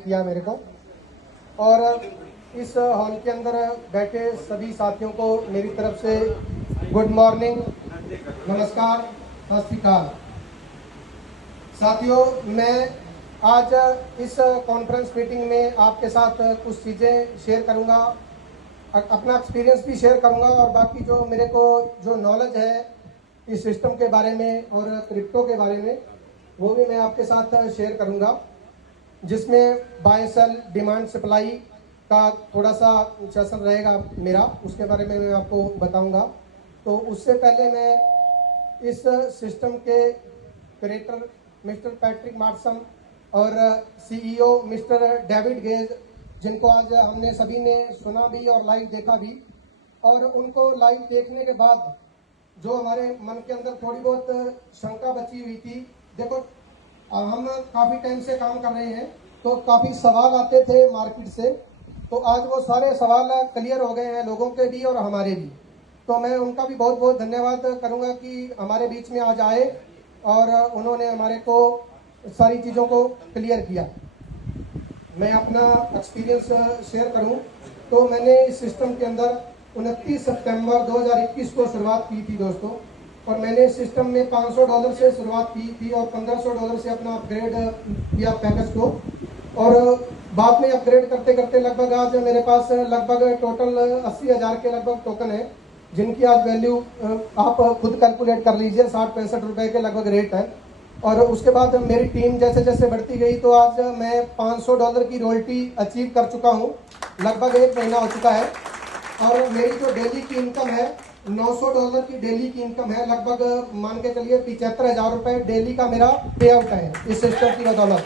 Invite किया मेरे को, और इस हॉल के अंदर बैठे सभी साथियों को मेरी तरफ से गुड मॉर्निंग, नमस्कार, सत श्री अकाल। साथियों, मैं आज इस कॉन्फ्रेंस मीटिंग में आपके साथ कुछ चीज़ें शेयर करूंगा, अपना एक्सपीरियंस भी शेयर करूंगा, और बाकी जो मेरे को जो नॉलेज है इस सिस्टम के बारे में और क्रिप्टो के बारे में वो भी मैं आपके साथ शेयर करूंगा, जिसमें बाय सेल डिमांड सप्लाई का थोड़ा सा सेशन रहेगा मेरा, उसके बारे में मैं आपको बताऊंगा। तो उससे पहले मैं इस सिस्टम के क्रिएटर मिस्टर पैट्रिक मार्टसन और सीईओ मिस्टर डेविड गेज, जिनको आज हमने सभी ने सुना भी और लाइव देखा भी, और उनको लाइव देखने के बाद जो हमारे मन के अंदर थोड़ी बहुत शंका बची हुई थी, देखो हम काफ़ी टाइम से काम कर रहे हैं तो काफ़ी सवाल आते थे मार्केट से, तो आज वो सारे सवाल क्लियर हो गए हैं लोगों के भी और हमारे भी। तो मैं उनका भी बहुत बहुत धन्यवाद करूंगा कि हमारे बीच में आज आए और उन्होंने हमारे को सारी चीज़ों को क्लियर किया। मैं अपना एक्सपीरियंस शेयर करूं तो मैंने इस सिस्टम के अंदर 29 सितंबर 2021 को शुरुआत की थी दोस्तों, और मैंने इस सिस्टम में $500 से शुरुआत की थी और $1500 से अपना अपग्रेड किया पैकेज को, और बाद में अपग्रेड करते करते लगभग आज मेरे पास लगभग टोटल 80,000 के लगभग टोकन है, जिनकी आज वैल्यू आप खुद कैलकुलेट कर लीजिए, 60-65 रुपए के लगभग रेट है। और उसके बाद मेरी टीम जैसे जैसे बढ़ती गई तो आज मैं $500 की रॉयल्टी अचीव कर चुका हूँ, लगभग 1 महीना हो चुका है, और मेरी जो डेली की इनकम है $900 की डेली की इनकम है, लगभग मान के चलिए 75,000 रुपए डेली का मेरा पे आउट है इस सिस्टम की बदौलत।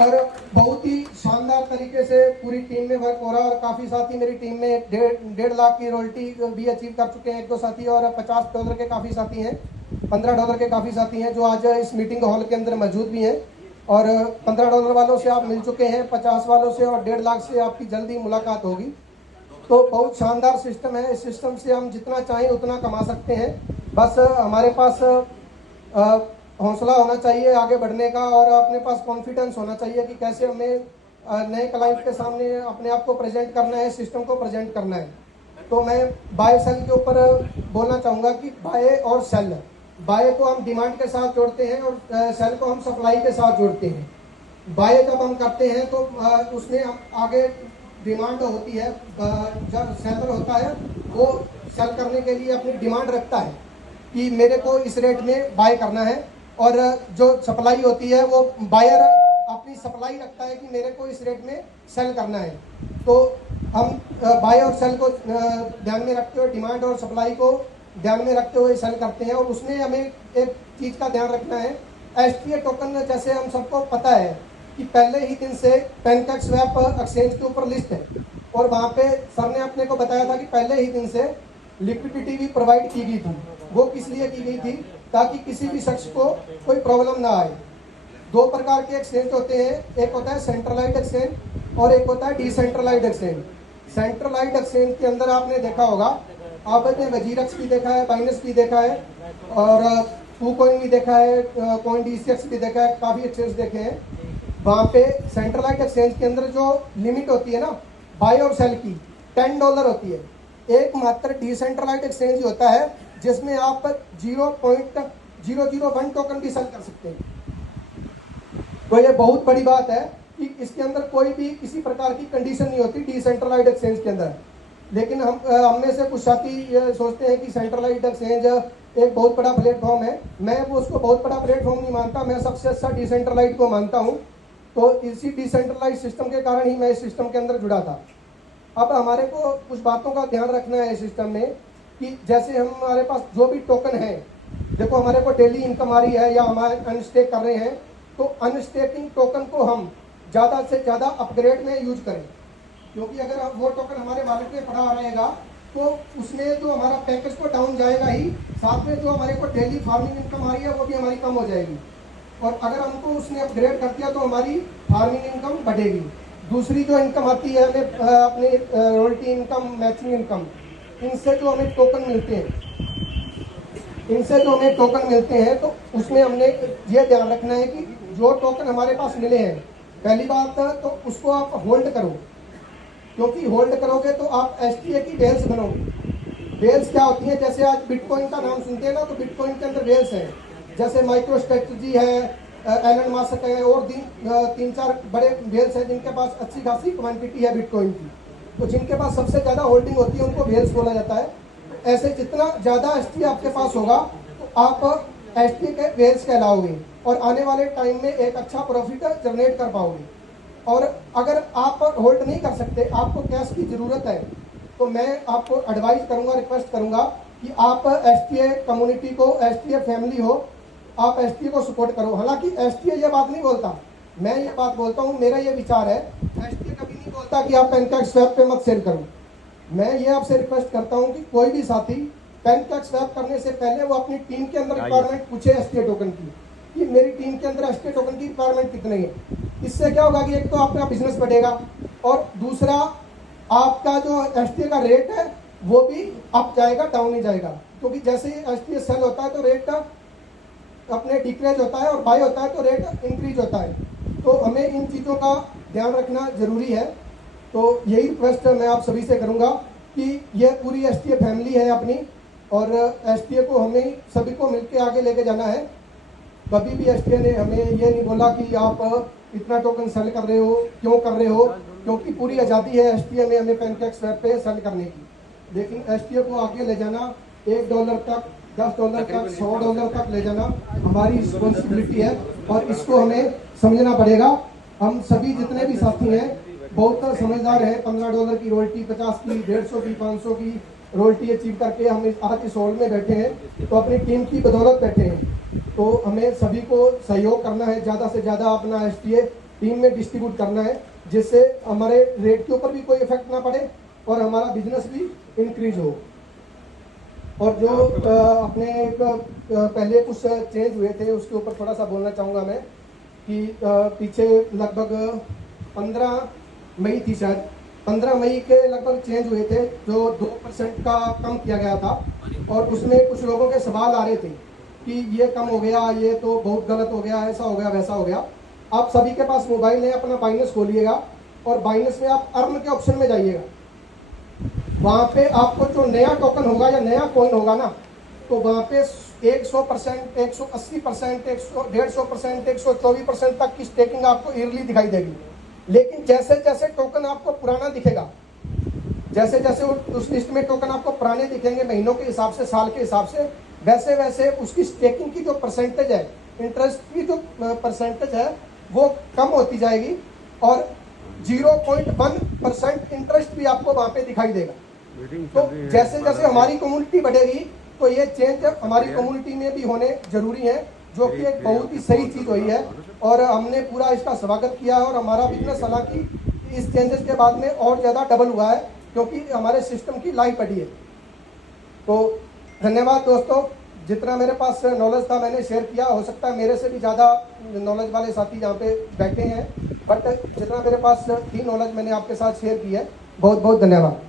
और बहुत ही शानदार तरीके से पूरी टीम में वर्क हो रहा है, और काफ़ी साथी मेरी टीम में 1.5 लाख की रॉयल्टी भी अचीव कर चुके हैं, 1-2 साथी, और $50 के काफ़ी साथी हैं, $15 के काफ़ी साथी हैं जो आज इस मीटिंग हॉल के अंदर मौजूद भी हैं। और $15 वालों से आप मिल चुके हैं, 50 वालों से, और 1.5 लाख से आपकी जल्दी मुलाकात होगी। तो बहुत शानदार सिस्टम है, इस सिस्टम से हम जितना चाहें उतना कमा सकते हैं, बस हमारे पास हौसला होना चाहिए आगे बढ़ने का, और अपने पास कॉन्फिडेंस होना चाहिए कि कैसे हमें नए क्लाइंट के सामने अपने आप को प्रेजेंट करना है, सिस्टम को प्रेजेंट करना है। तो मैं बाय सेल के ऊपर बोलना चाहूँगा कि बाय और सेल, बाय को हम डिमांड के साथ जोड़ते हैं और सेल को हम सप्लाई के साथ जोड़ते हैं। बाय जब हम करते हैं तो उसमें आगे डिमांड होती है, जब सेलर होता है वो सेल करने के लिए अपनी डिमांड रखता है कि मेरे को इस रेट में बाय करना है, और जो सप्लाई होती है वो बायर अपनी सप्लाई रखता है कि मेरे को इस रेट में सेल करना है। तो हम बाय और सेल को ध्यान में रखते हुए, डिमांड और सप्लाई को ध्यान में रखते हुए सेल करते हैं, और उसमें हमें एक चीज़ का ध्यान रखना है, STA टोकन जैसे हम सबको पता है कि पहले ही दिन से पैनकेक्सवैप एक्सचेंज के ऊपर लिस्ट है, और वहाँ पे सर ने अपने को बताया था कि पहले ही दिन से लिक्विडिटी भी प्रोवाइड की गई थी। वो किस लिए की गई थी? ताकि किसी भी शख्स को कोई प्रॉब्लम ना आए। 2 प्रकार के एक्सचेंज होते हैं, एक होता है सेंट्रलाइज्ड एक्सचेंज और एक होता है डिसेंट्रलाइज्ड एक्सचेंज। सेंट्रलाइज्ड एक्सचेंज के अंदर आपने देखा होगा, आपने वजीरक्स भी देखा है, बाइनेंस भी देखा है, और KuCoin भी देखा है, CoinDCX भी देखा है, काफ़ी एक्सचेंज देखे हैं। वहाँ पे सेंट्रलाइज्ड एक्सचेंज के अंदर जो लिमिट होती है ना बाय और सेल की, $10 होती है। एकमात्र डिसेंट्रलाइज्ड एक्सचेंज होता है जिसमें आप 0.001 टोकन भी सेल कर सकते हैं। तो ये बहुत बड़ी बात है कि इसके अंदर कोई भी किसी प्रकार की कंडीशन नहीं होती डिसेंट्रलाइज्ड एक्सचेंज के अंदर। लेकिन हम में से कुछ साथी सोचते हैं कि सेंट्रलाइज्ड एक्सचेंज एक बहुत बड़ा प्लेटफॉर्म है। मैं वो उसको बहुत बड़ा प्लेटफॉर्म नहीं मानता, मैं सबसे अच्छा डिसेंट्रलाइज्ड को मानता हूँ। तो इसी डिसेंट्रलाइज्ड सिस्टम के कारण ही मैं इस सिस्टम के अंदर जुड़ा था। अब हमारे को कुछ बातों का ध्यान रखना है इस सिस्टम में कि जैसे हमारे पास जो भी टोकन है, देखो हमारे को डेली इनकम आ रही है या हमारे अनस्टेक कर रहे हैं, तो अनस्टेकिंग टोकन को हम ज़्यादा से ज़्यादा अपग्रेड में यूज करें, क्योंकि अगर वो टोकन हमारे वॉलेट में पड़ा रहेगा तो उसमें जो हमारा पैकेज को डाउन जाएगा ही, साथ में जो हमारे को डेली फार्मिंग इनकम आ रही है वो भी हमारी कम हो जाएगी। और अगर हमको उसने अपग्रेड कर दिया तो हमारी फार्मिंग इनकम बढ़ेगी। दूसरी जो इनकम आती है हमें अपने रॉयल्टी इनकम, मैचिंग इनकम, इनसे जो हमें टोकन मिलते हैं, तो उसमें हमने ये ध्यान रखना है कि जो टोकन हमारे पास मिले हैं पहली बात तो उसको आप होल्ड करो, क्योंकि होल्ड करोगे तो आप एसटीए की वेल्स बनोगे। वेल्स क्या होती हैं, जैसे आज बिटकॉइन का नाम सुनते हैं ना, तो बिटकॉइन के अंदर वेल्स हैं, जैसे माइक्रो स्ट्रेटजी है, एलन मास्क है, और तीन चार बड़े वेल्स हैं जिनके पास अच्छी खासी क्वांटिटी है बिटकॉइन की। तो जिनके पास सबसे ज़्यादा होल्डिंग होती है उनको वेल्स बोला जाता है। ऐसे जितना ज़्यादा एसटीए आपके पास होगा तो आप एसटीए के वेल्स कहलाओगे और आने वाले टाइम में एक अच्छा प्रॉफिट जनरेट कर पाओगे। और अगर आप होल्ड नहीं कर सकते, आपको कैश की ज़रूरत है, तो मैं आपको एडवाइस करूंगा, रिक्वेस्ट करूंगा कि आप एसटीए कम्युनिटी को, एसटीए फैमिली हो, आप एसटीए को सपोर्ट करो। हालांकि एसटीए ये बात नहीं बोलता, मैं ये बात बोलता हूँ, मेरा ये विचार है, एसटीए कभी नहीं बोलता कि आप पेनकैक स्वैप पे मत सेल करो। मैं ये आपसे रिक्वेस्ट करता हूँ कि कोई भी साथी पेनकैक स्वैप करने से पहले वो अपनी टीम के अंदर रिक्वायरमेंट पूछे एसटीए टोकन की, कि मेरी टीम के अंदर एसटीए टोकन की रिक्वायरमेंट कितनी है। इससे क्या होगा कि एक तो आपका बिजनेस बढ़ेगा और दूसरा आपका जो एसटीए का रेट है वो भी अप जाएगा, डाउन नहीं जाएगा, क्योंकि जैसे ही एसटीए सेल होता है तो रेट अपने डिक्रीज होता है और बाय होता है तो रेट इंक्रीज होता है। तो हमें इन चीज़ों का ध्यान रखना जरूरी है। तो यही रिक्वेस्ट मैं आप सभी से करूंगा कि यह पूरी एसटीए फैमिली है अपनी, और एसटीए को हमें सभी को मिलकर आगे लेके जाना है। कभी भी एसटीए ने हमें ये नहीं बोला कि आप इतना टोकन सेल कर रहे हो, क्यों कर रहे हो, क्योंकि पूरी आज़ादी है एसटीए में हमें पेनकैक स्वैप पे सेल करने की। लेकिन एसटीए को आगे ले जाना, $1 तक, $10 तक, $100 तक ले जाना हमारी रिस्पॉन्सिबिलिटी है और इसको हमें समझना पड़ेगा। हम सभी जितने भी साथी हैं बहुत समझदार हैं। $15 की रॉयल्टी, 50 की, 150 की, 500 की रॉयल्टी अचीव करके हम आज इस हॉल में बैठे हैं, तो अपनी टीम की बदौलत बैठे हैं। तो हमें सभी को सहयोग करना है, ज़्यादा से ज़्यादा अपना एसटीए टीम में डिस्ट्रीब्यूट करना है, जिससे हमारे रेट के ऊपर भी कोई इफेक्ट ना पड़े और हमारा बिजनेस भी इंक्रीज हो। और जो अपने पहले कुछ चेंज हुए थे उसके ऊपर थोड़ा सा बोलना चाहूँगा मैं, कि पीछे लगभग 15 मई थी, शायद 15 मई के लगभग चेंज हुए थे, जो 2% का कम किया गया था। और उसमें कुछ लोगों के सवाल आ रहे थे कि ये कम हो गया, ये तो बहुत गलत हो गया, ऐसा हो गया, वैसा हो गया। आप सभी के पास मोबाइल है, अपना बाइनेंस खोलिएगा और बाइनेंस में आप अर्न के ऑप्शन में जाइएगा। वहाँ पे आपको जो नया टोकन होगा या नया कॉइन होगा ना, तो वहाँ पे 100%, 180%, 150%, 124% तक की स्टेकिंग आपको ईयरली दिखाई देगी। लेकिन जैसे जैसे टोकन आपको पुराना दिखेगा, जैसे जैसे उस लिस्ट में टोकन आपको पुराने दिखेंगे महीनों के हिसाब से, साल के हिसाब से, वैसे वैसे उसकी स्टेकिंग की जो परसेंटेज है, इंटरेस्ट की जो परसेंटेज है वो कम होती जाएगी और 0.1% इंटरेस्ट भी आपको वहाँ पे दिखाई देगा। तो जैसे जैसे हमारी कम्युनिटी बढ़ेगी तो ये चेंज हमारी कम्युनिटी में भी होने जरूरी है, जो कि एक बहुत ही सही चीज़ हुई है और हमने पूरा इसका स्वागत किया है। और हमारा बिजनेस हालांकि इस चेंजेस के बाद में और ज़्यादा डबल हुआ है, क्योंकि हमारे सिस्टम की लाइफ बढ़ी है। तो धन्यवाद दोस्तों, जितना मेरे पास नॉलेज था मैंने शेयर किया। हो सकता है मेरे से भी ज़्यादा नॉलेज वाले साथी यहाँ पे बैठे हैं, बट जितना मेरे पास थी नॉलेज मैंने आपके साथ शेयर की है। बहुत बहुत धन्यवाद।